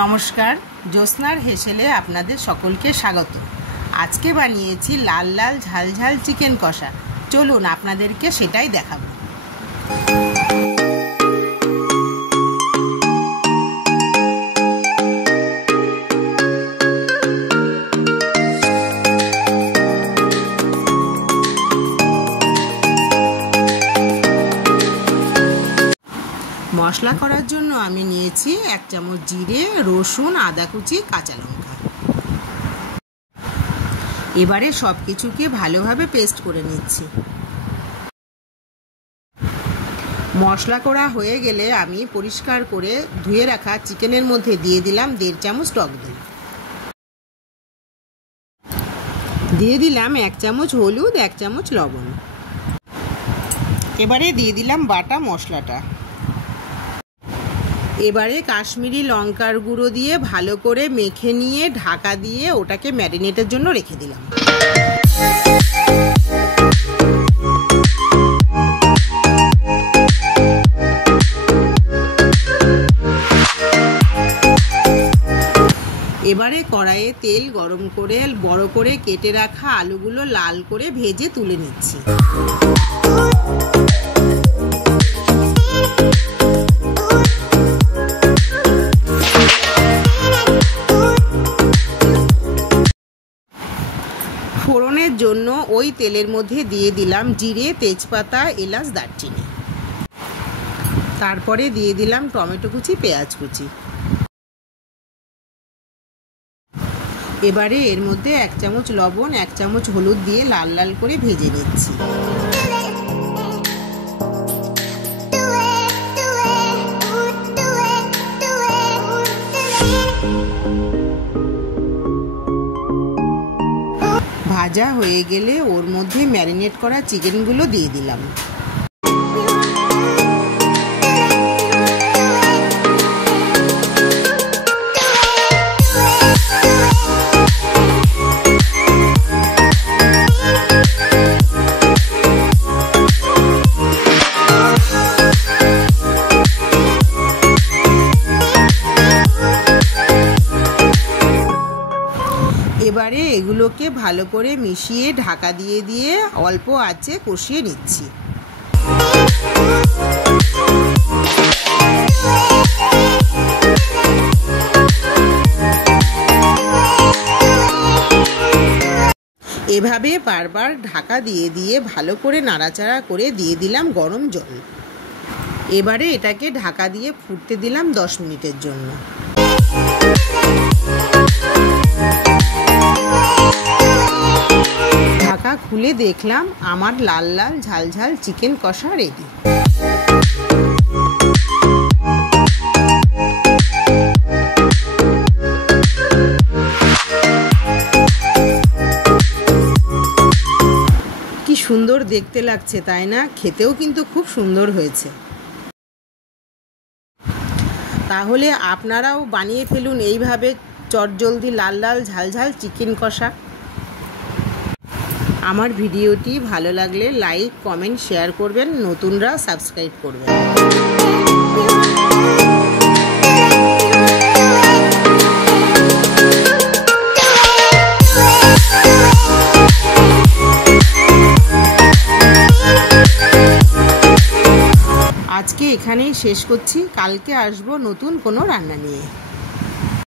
নমস্কার, জ্যোৎস্নার হেসেলে আপনাদের সকলকে স্বাগত। আজকে বানিয়েছি লাল লাল ঝাল ঝাল চিকেন কষা। চলুন আপনাদেরকে সেটাই দেখাবো। মশলা করার জন্য আমি নিয়েছি 1 চামচ জিরে, রসুন, আদা কুচি, কাঁচা লঙ্কা। এবারে সব কিছুকে ভালোভাবে পেস্ট করে নিচ্ছি। মশলা করা হয়ে গেলে আমি পরিষ্কার করে ধুয়ে রাখা চিকেনের মধ্যে দিয়ে দিলাম 1.5 চামচ টক দই। দিয়ে দিলাম 1 চামচ হলুদ, 1 চামচ লবণ। এবারে দিয়ে দিলাম বাটা মশলাটা। এবারে কাশ্মীরি লঙ্কার গুঁড়ো দিয়ে ভালো করে মেখে নিয়ে ঢাকা দিয়ে ওটাকে ম্যারিনেটের জন্য রেখে দিলাম। এবারে কড়াইয়ে তেল গরম করে বড় করে কেটে রাখা আলুগুলো লাল করে ভেজে তুলে নিচ্ছি। ফোড়নের জন্য ওই তেলের মধ্যে দিয়ে দিলাম জিরে, তেজপাতা, এলাচ, দারচিনি। তারপরে দিয়ে দিলাম টমেটো কুচি, পেঁয়াজ কুচি। এবারে এর মধ্যে 1 চামচ লবণ, 1 চামচ হলুদ দিয়ে লাল লাল করে ভেজে নিচ্ছি। ভাজা হয়ে গেলে ওর মধ্যে ম্যারিনেট করা চিকেনগুলো দিয়ে দিলাম। এবারে এগুলোকে ভালো করে মিশিয়ে ঢাকা দিয়ে দিয়ে অল্প আঁচে কষিয়ে নিচ্ছি। এভাবে বারবার ঢাকা দিয়ে দিয়ে ভালো করে নাড়াচাড়া করে দিয়ে দিলাম গরম জল। এবারে এটাকে ঢাকা দিয়ে ফুটতে দিলাম 10 মিনিটের জন্য। ঢাকা খুলে দেখলাম আমার লাল লাল ঝাল ঝাল চিকেন কষা রেডি। কি সুন্দর দেখতে লাগছে, তাই না? খেতেও কিন্তু খুব সুন্দর হয়েছে। তাহলে আপনারাও বানিয়ে ফেলুন এইভাবে চটজলদি লাল লাল ঝাল ঝাল চিকেন কষা। আমার ভিডিওটি ভালো লাগলে লাইক, কমেন্ট, শেয়ার করবেন। নতুনরা সাবস্ক্রাইব করবেন। আজকে এখানেই শেষ করছি। কালকে আসবো নতুন কোনো রান্না নিয়ে।